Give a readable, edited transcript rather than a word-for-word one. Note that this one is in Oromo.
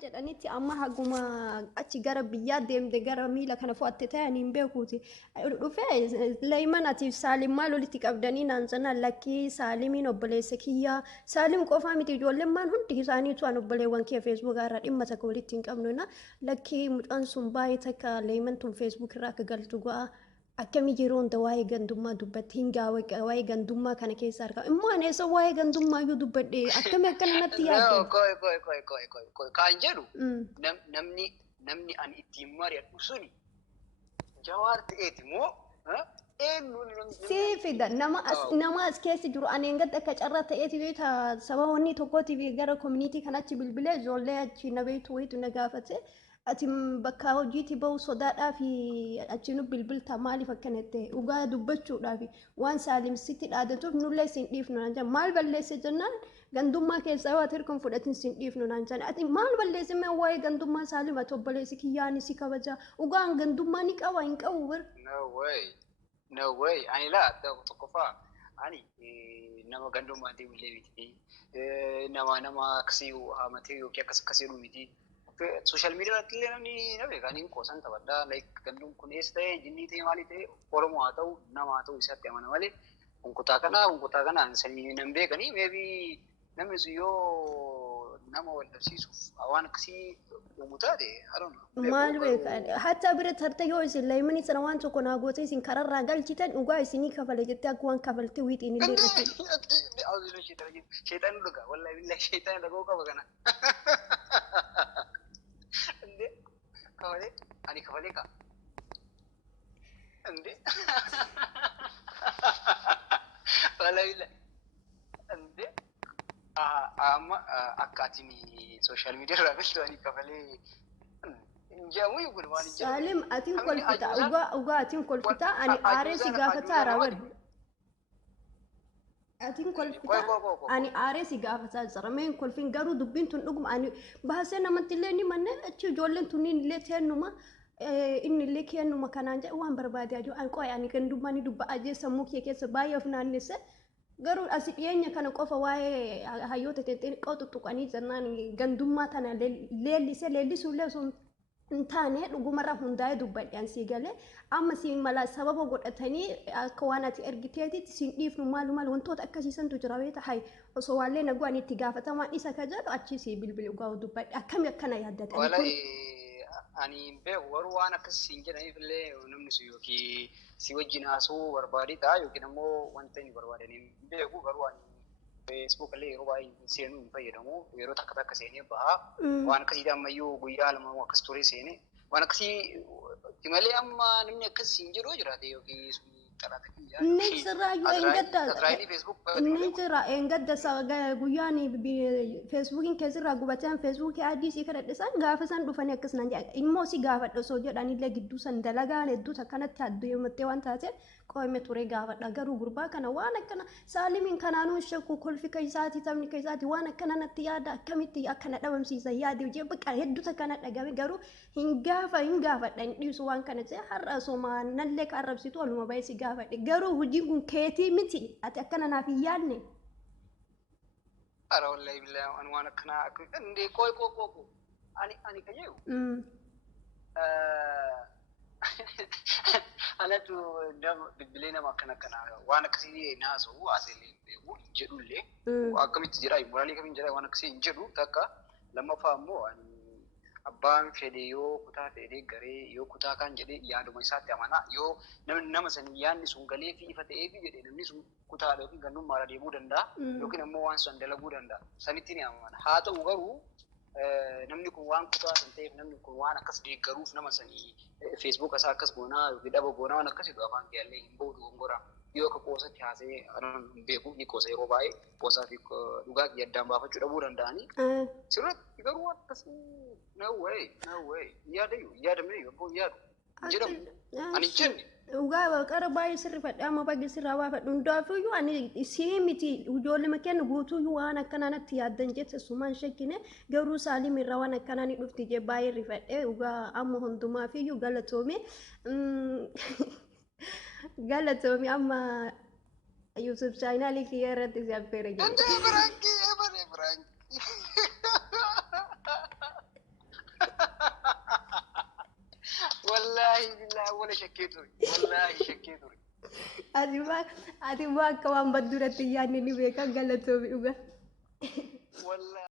jedhanitti amma haguma achi gara biyyaa deemte gara miila kana fo'atte ta'anii hin beekuuti. Dhufee Leeyman atiif Salim maal walitti qabdanii naan sanaan lakkii Salimiin obboleessa kiyyaa Salim qofaa miti ijoolleen maan hundi isaaniitu an obboleewwan kee feesbuukaa irraa dhimma takka walitti hin qabnu na lakkii mucaan sun baay'ee takka Leeyman tun feesbuuk irraa akka galtu go'a. Akkami yeroon waa'ee gandummaa dubbatti hingaa waa'ee gandummaa kana keessa argaa immoo aneessa waa'ee gandummaa iyyuu dubbadhe akkami akkana natti yaadde koy kaan jedhu namni ani ittiin mari'adhu suni Jawaar ta'eeti moo Siifida nama as keessa jiru ani engadda akka carraa ta'eeti beeta sababa wanni tokkootiif gara community kanachi bilbilee ijoollee achi na beektu wayitu na gaafate ati bakka hojiitti bahu sodaadhaa fi achi nu bilbilta maaliif akkanatti dhugaa dubbachuudhaa fi waan Saalimsitti dhaadatuuf nullee isin dhiifnu naan jedhan maal balleesse jennaan gandummaa keessaa yoo ati hirkan fudhatin isin dhiifnu naan jedhan ati maal balleesse mee waa'ee gandummaa Saalim ati obboleessi kiyyaan si kabaja dhugaan gandummaa ni qaba hin qabu bar. No way ani laa tokkoffaa ani nama gandummaa deemullee miti nama akkasii hamatee yookiin akkasii miti. Social media irratti namni nabe kan hin qoosan tabadda like gandum kun ees ta'e jinnii ta'e maali ta'e Oromoo haa ta'u nama haa ta'u isatti amana malee unkutaa kana sanii nan beekanii maybe namni sun yoo nama wal dhabsiisuuf waan akkasii uumuu taate maal beekan hatta bira tarte yoo isin Leeyman sana waan tokko naa goote isin kararraa galchitan dhugaa isinii kafale jettee akka waan kafalte wiixiin illee irratti sheetaan dhugaa wallahi billahi sheetaan dhagoo qaba kana. Ani kafale ka. Ande. Wallahi ande. Amma akka atini social media irraa galtu ani kafale. Jamu yugun waan jira. Salim atin kolfita uga atin kolfita ani aaresi gaafata raawad. Atin kolfita ani aaresi gaafata zarameen kolfin garuu dubbiin tun dhuguma ani baasee namatti illee ni manne achi ijoolleen tun illee teennuma inni illee kennuma kanaan jedhu waan barbaade ajoo an qoy ani gandummaa ni dubba ajee sammuu kee keessa baay'ee of naannesse garuu asi dhiyeenya kana qofa waa'ee hayyoota xixiqqoo tuttuqanii jennaan gandummaa tana leellisuullee sun intaane dhugumarraa hundaa'ee dubbadhaan si galee amma si mala sababa godhatanii akka waan ati ergiteetitti siin dhiifnu maalu wantoota akkasiisantu jira beeta hay osoo waallee nagu ani itti gaafatamaan isa ka jedhu achi si bilbilu gaa'u dubbadhe akkami akkana yaaddatan ani beeku waruu waan akkasiin jedhaniif illee namni sun yookiin si wajjin haasuu barbaadee ta'a yookiin ammoo wanta inni barbaadanii beeku garuu ani Facebook illee yeroo baay'ee seenuu hin fayyadamu yeroo takka seenee baha waan akkasii ammayyuu guyyaa lama akkas turee seenee waan akkasii malee amma namni akkasii hin jiru jiraate yookiin Nijira engadda guyyaan Facebookiin keessirraa gubataan Facebookii adii si kadhadhisan gaafa san dhufanii akkasumaan jedha immoo si gaafadha soo jedhanillee gidduu san dalagaan hedduu akkanatti adduyamattee waan taate qoome ture gaafadha garuu gurbaa kana waan akkana Saalimiin kanaanuu shakku kolfi kaisaati taphni kaisaati waan akkana natti yaada akkamitti akkana dhabamsiisa yaade hojii bakka hedduu akkana dhagame garuu hin gaafadha hin dhiisu waan kana ta'e har'a somaa nallee qarrabsitu waluma baay'ee si gaafadhe garuu hojiin kun keetii miti ati akkana naaf hin yaadne. Ara wallahi billahi an waan akkana ndee koy ani kajeewu. Anatu bilbilee nama akkana waan akkasii naasu asii jedhullee akkamitti jedhaa moraalii kamiin jedhaa waan akkasii hin jedhu takka lammaffaa immoo abbaan fedhe yoo kutaa fedhe garee yoo kutaa kan jedhe yaaduma isaatti amana yoo nama sanii yaadni sun galee fi ifa ta'ee fi jedhe namni sun kutaa yookiin gandummaadha deemuu danda'a yookiin ammoo waan sun dalaguu danda'a sanitti ni amana haa ta'u garuu namni kun waan kutaa san ta'eef namni kun waan akkas deeggaruuf nama sanii Facebook isaa akkas goonaa yookiin dhaba goonaa waan akkasii afaan kiyaallee hin bahu dogongora yoo akka qoosatti haasee anan beeku ni qoosa yeroo baay'ee qoosaa fi dhugaa yaddaan baafachuu dhabuu danda'anii sirriitti garuu waan akkasii no way yaadamee yoo yaadu jedhamu ani jenne. Ugaa qara baay'ee sirrifadhe amma bagge sirraa baafadhu hundaafiyyuu ani sii miti ijoollee kennu guutuyyuu waan akkanaa natti yaaddan jette sumaan shakkine garuu Saalim irraa waan akkanaa ni dhufti jee baay'ee rifadhe ugaa amma hundumaafiyyuu galatoomii amma YouTube chaanaalii kiyya irratti si affeera jedhe. billahi wala shakkee wallahi shakkee ture. ati waa akka waan badduratti yaadne ni beeka galatoomi dhuga. Wallahi.